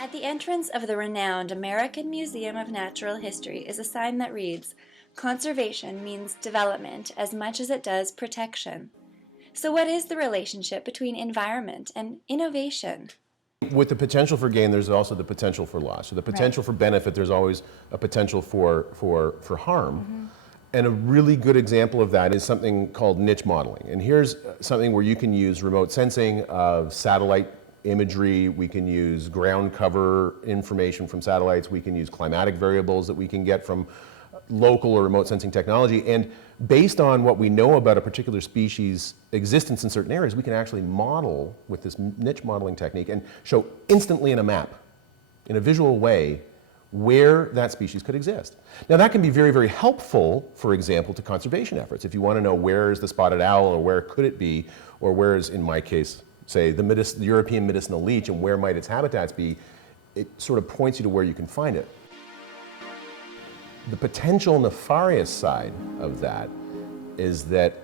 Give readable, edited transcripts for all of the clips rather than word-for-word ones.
At the entrance of the renowned American Museum of Natural History is a sign that reads, "Conservation means development as much as it does protection." So what is the relationship between environment and innovation? With the potential for gain, there's also the potential for loss. So the potential for benefit, there's always a potential for harm. And a really good example of that is something called niche modeling. And here's something where you can use remote sensing of satellite imagery, we can use ground cover information from satellites, we can use climatic variables that we can get from local or remote sensing technology. And based on what we know about a particular species' existence in certain areas, we can actually model with this niche modeling technique and show instantly in a map, in a visual way, where that species could exist. Now that can be very, very helpful, for example, to conservation efforts. If you want to know where is the spotted owl or where could it be, or where is, in my case, say the European medicinal leech and where might its habitats be, it sort of points you to where you can find it. The potential nefarious side of that is that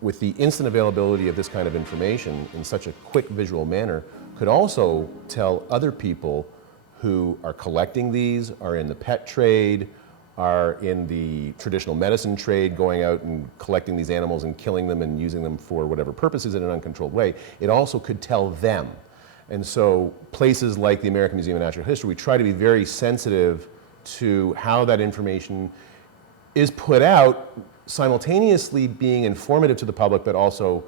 with the instant availability of this kind of information in such a quick visual manner, could also tell other people who are collecting these, are in the pet trade, are in the traditional medicine trade, going out and collecting these animals and killing them and using them for whatever purposes in an uncontrolled way. It also could tell them. And so places like the American Museum of Natural History, we try to be very sensitive to how that information is put out, simultaneously being informative to the public, but also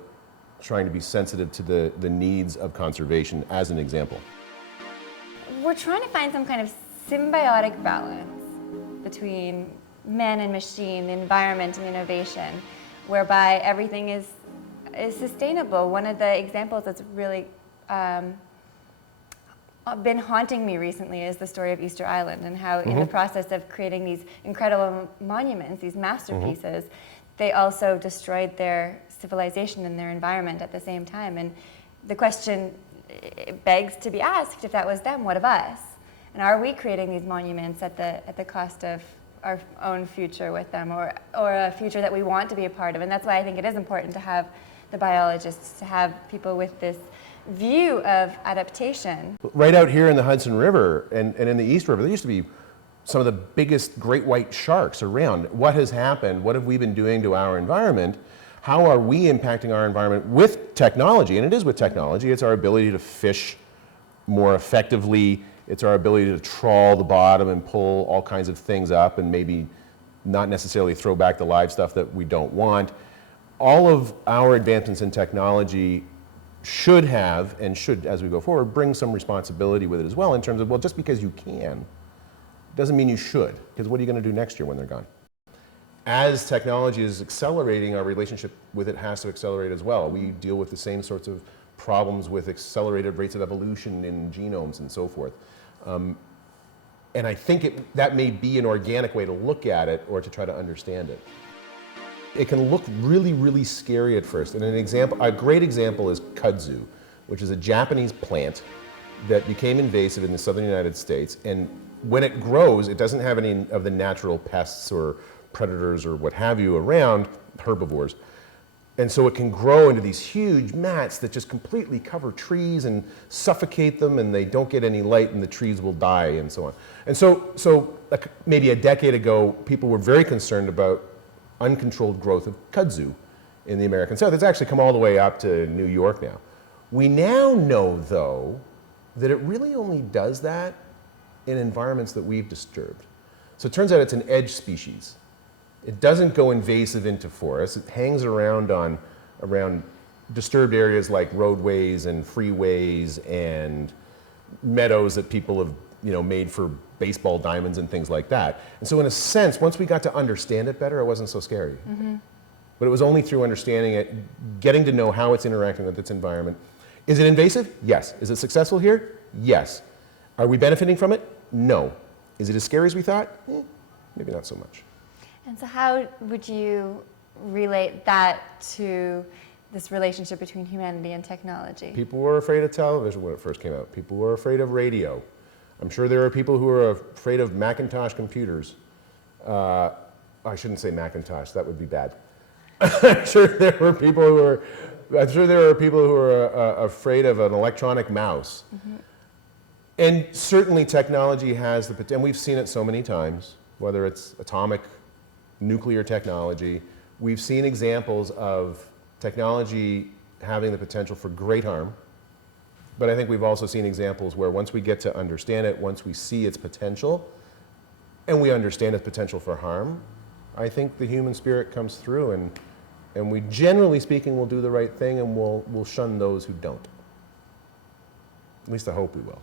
trying to be sensitive to the needs of conservation, as an example. We're trying to find some kind of symbiotic balance between man and machine, the environment and innovation, whereby everything is sustainable. One of the examples that's really been haunting me recently is the story of Easter Island, and how in the process of creating these incredible monuments, these masterpieces, they also destroyed their civilization and their environment at the same time. And the question begs to be asked, if that was them, what of us? And are we creating these monuments at the cost of our own future with them, or a future that we want to be a part of? And that's why I think it is important to have the biologists, to have people with this view of adaptation. Right out here in the Hudson River and in the East River, there used to be some of the biggest great white sharks around. What has happened? What have we been doing to our environment? How are we impacting our environment with technology? And it is with technology. It's our ability to fish more effectively. It's our ability to trawl the bottom and pull all kinds of things up and maybe not necessarily throw back the live stuff that we don't want. All of our advancements in technology should have, and should, as we go forward, bring some responsibility with it as well, in terms of, well, just because you can doesn't mean you should, because what are you going to do next year when they're gone? As technology is accelerating, our relationship with it has to accelerate as well. We deal with the same sorts of problems with accelerated rates of evolution in genomes and so forth. And I think that may be an organic way to look at it or to try to understand it. It can look really, really scary at first. And a great example is Kudzu, which is a Japanese plant that became invasive in the southern United States. And when it grows, it doesn't have any of the natural pests or predators or what have you around, herbivores. And so it can grow into these huge mats that just completely cover trees and suffocate them, and they don't get any light and the trees will die and so on. And so like maybe a decade ago, people were very concerned about uncontrolled growth of kudzu in the American South. It's actually come all the way up to New York now. We now know, though, that it really only does that in environments that we've disturbed. So it turns out it's an edge species. It doesn't go invasive into forests. It hangs around around disturbed areas like roadways and freeways and meadows that people have made for baseball diamonds and things like that. And so in a sense, once we got to understand it better, it wasn't so scary. But it was only through understanding it, getting to know how it's interacting with its environment. Is it invasive? Yes. Is it successful here? Yes. Are we benefiting from it? No. Is it as scary as we thought? Maybe not so much. And so how would you relate that to this relationship between humanity and technology? People were afraid of television when it first came out. People were afraid of radio. I'm sure there are people who are afraid of Macintosh computers. I shouldn't say Macintosh, that would be bad. I'm sure there are people who are afraid of an electronic mouse. And certainly technology has the potential, and we've seen it so many times, whether it's atomic, nuclear technology. We've seen examples of technology having the potential for great harm, but I think we've also seen examples where once we get to understand it, once we see its potential, and we understand its potential for harm, I think the human spirit comes through, and we, generally speaking, will do the right thing, and we'll shun those who don't. At least I hope we will.